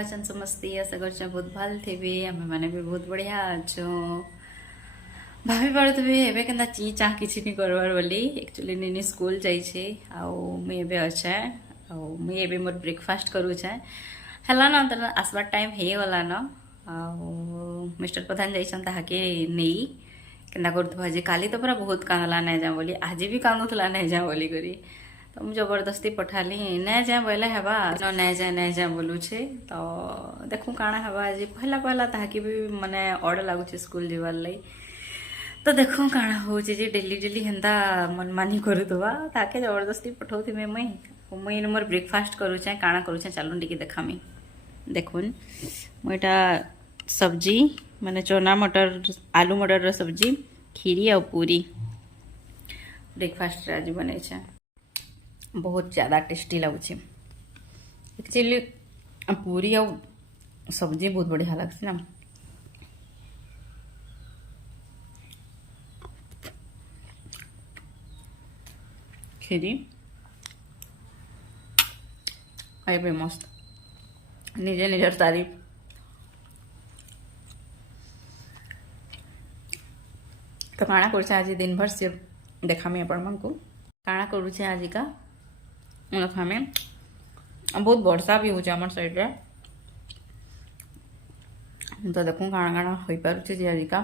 अछन समस्ते आशा कर बहुत भल थे आम मैंने भी बहुत बढ़िया अच्छो भाभी पारे एवं के ची चाह किसी नहीं करवार बोली एक्चुअली निनी स्कूल जाइए आबे अच्छे मुझे मोर ब्रेकफास्ट करुचे है ना तो आसबार टाइम हो गला न मिस्टर प्रधान जाके नहीं केना कर आज काली तो पूरा बहुत कांदला नहीं जा बोली आज भी कांदुला नहीं जा बोली करी तो मुझे जबरदस्ती पठाली नहीं जाए बोले हेबा नहीं जाए बोलू छे तो देखूँ काଣା हेबा आज पहला पहला ताकि भी माने ऑर्डर लगुच स्कूल जीवार लाई तो देखो काଣା हो डेली डेली हेन्ता मनमानी करुवा ताके जबरदस्ती पठाऊथी मुई मोर ब्रेकफास्ट करुचे काଣା करुचे चलो टी देखामी देखुन मुईटा सब्जी माने चना मटर आलू मटर रो सब्जी खीरी और पूरी ब्रेकफास्ट आज बने बहुत ज़्यादा टेस्टी लगुच एक्चुअली पूरी और सब्जी बहुत बढ़िया लगती ना खीरी आई मस्त निजे निजर तारीफ तो काଣା कर आज दिन भर से देखामी आपण मन को काଣା करुचे आज का देखामी बहुत वर्षा भी हो आम साइड रे तो देखूँ काଣା काଣା हो पारे आज का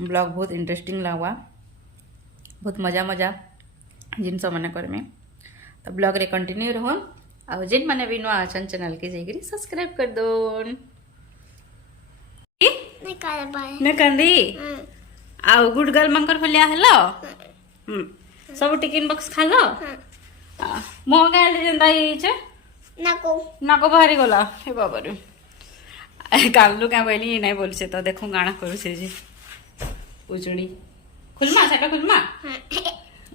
ब्लॉग बहुत इंटरेस्टिंग लगवा बहुत मजा मजा जिनस मैंने करमे तो ब्लॉग रे कंटिन्यू रहो आ जिन मैंने भी नुआ अछन चैनल के जाइए सब्सक्राइब कर दो ने कंदी आउ गुड गर्ल मंकर फलिया हेलो सब टिफिन बॉक्स खा लो मो गाले जेंदा हिचे नाको बाहरी गला हे बाबा रे कालू क्या बोली नहीं बोल से तो देखो गाना करू से जी उचड़ी खुलमा सेटा खुलमा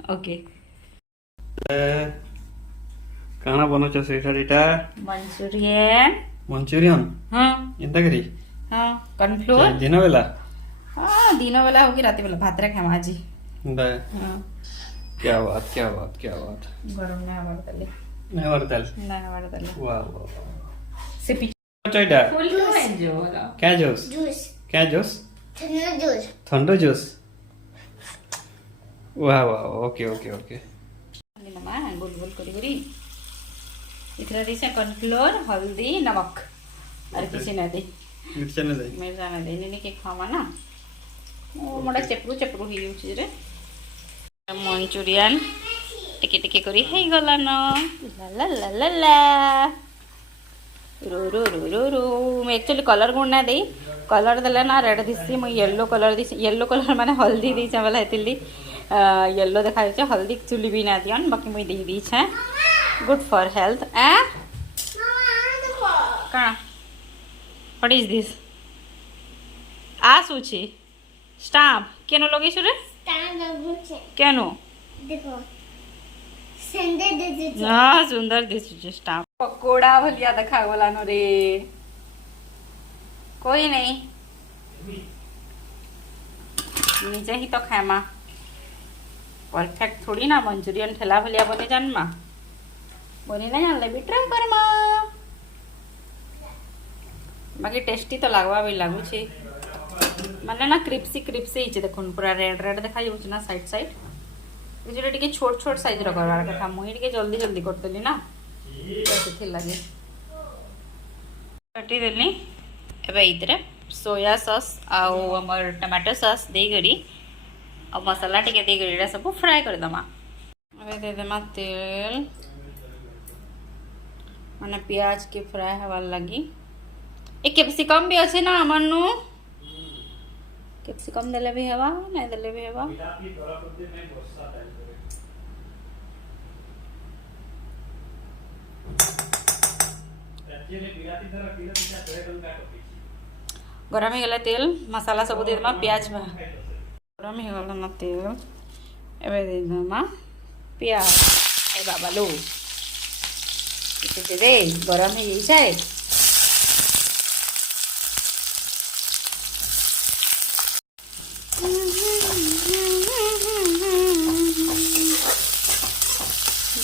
ओके काना बनोच सेटा मंचूरियन मंचूरियन हां इंता करी हां कॉर्नफ्लोर दिन बेला हाँ दिन वाला होगी रात वाला भात रखे माजी हाँ। क्या बात गरम नहीं हमारे तले नहीं हमारे तले वाह वाह से पीछे चोइडा फुल है जो क्या जूस क्या जूस ठंडा जूस वाह वाह ओके ओके ओके नमा गोल गोल करी इथरा दिसे कॉर्नफ्लोर हल्दी नमक और किसी ना दे मिर्चा ना दे निनी के खावा ना ओ मोड़ा चेपरू ही यूज रे मंचूरियन टिके टिके करी हे गला न ला ला ला ला रो रो रो रो रो मैं एक्चुअली कलर गुण ना दे कलर देले ना रेड दिसी मैं येलो कलर माने हल्दी दी चावल हेतिली येलो देखा जाए हल्दी एक्चुअली भी ना दियन बाकी मैं दे दी छे गुड फॉर हेल्थ ए का व्हाट इज दिस आ શું છે સ્ટામ્પ કેનો લગીશું રે કેનો देखो सुंदर दिसुचे हाँ सुंदर दिसुचे स्टाम्प पकोड़ा भलिया देखा बोला नो रे कोई नहीं नीचे ही तो खाएमा परफेक्ट थोड़ी ना मंचूरियन ठेला भलिया बने जान मा बने ना जान ले भी ट्राई कर मा बाकी टेस्टी तो लागवा भी लागू छे माने ना क्रिप्सी ही देखो पूरा रेड रेड देखा जाउछ ना साइड साइड ये टिके छोट छोट साइज रो करवार कथा मुई टिके जल्दी जल्दी करतली ना तो लगे कटी देली एबे इतरे सोया सॉस आउ हमर टमाटो सॉस दे गरी और मसाला टिके दे गरी सब फ्राई कर दमा एबे दे देमा तेल माने प्याज के फ्राई हवा लगी एक कैप्सिकम भी अच्छे ना मनु कैप्सिकम देले भी हेवा नहीं देले भी हेवा गरम ही गला तेल मसाला सब दे देमा प्याज गरम ही गला ना तेल एबे दे देमा प्याज ए बाबा लो इते दे गरम ही जाय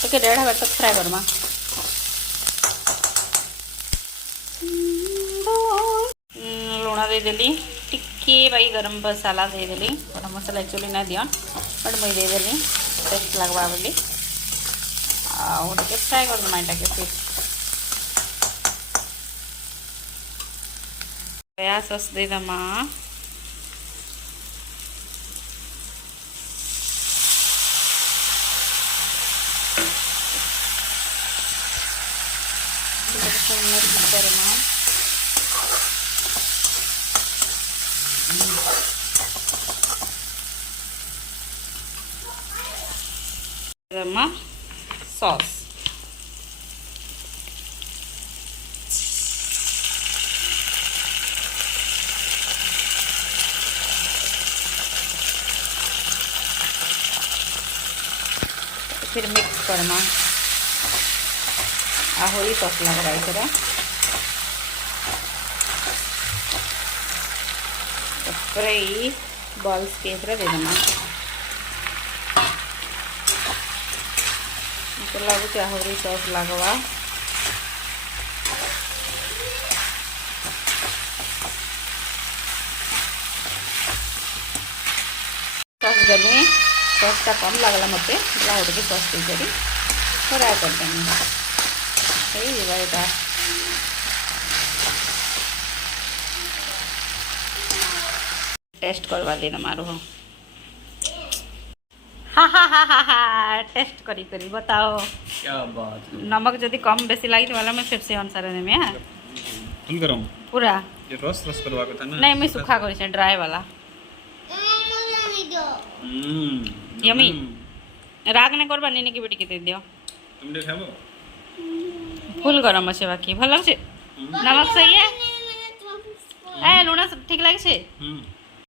तो 1.5 तक फ्राई करमा देदेली टिके बाकी गरम मसाला देदेली गरम मसाला एक्चुअली ना दियन बट मुझे देदेली टेस्ट लगवा बोली आगे फ्राए कर देमा के फिर सोया सॉस दे दमा सॉस फिर मिक्स करमा आहोरी सॉस लगवाई करा फ्राई बॉल्स के दे देना तो लगुच आहोरी सॉस लगवा सॉस देनी सॉसटा कम लगला मत के सॉस देकर फ्राए कर देना टेस्ट करवा देना मारो टेस्ट करी करी बताओ क्या बात है। नमक जदि कम बेसी लगी वाला मैं फिर से अनुसार देमे फुल गरम पूरा ये रस रस करवा के था ना नहीं मैं सूखा करी से ड्राई वाला यमी राग ने करबा नीनी की बेटी के दे दियो तुम देखाबो फुल गरम আছে बाकी ভালো লাগছে नमक सही है ए लूना ठीक लगे छे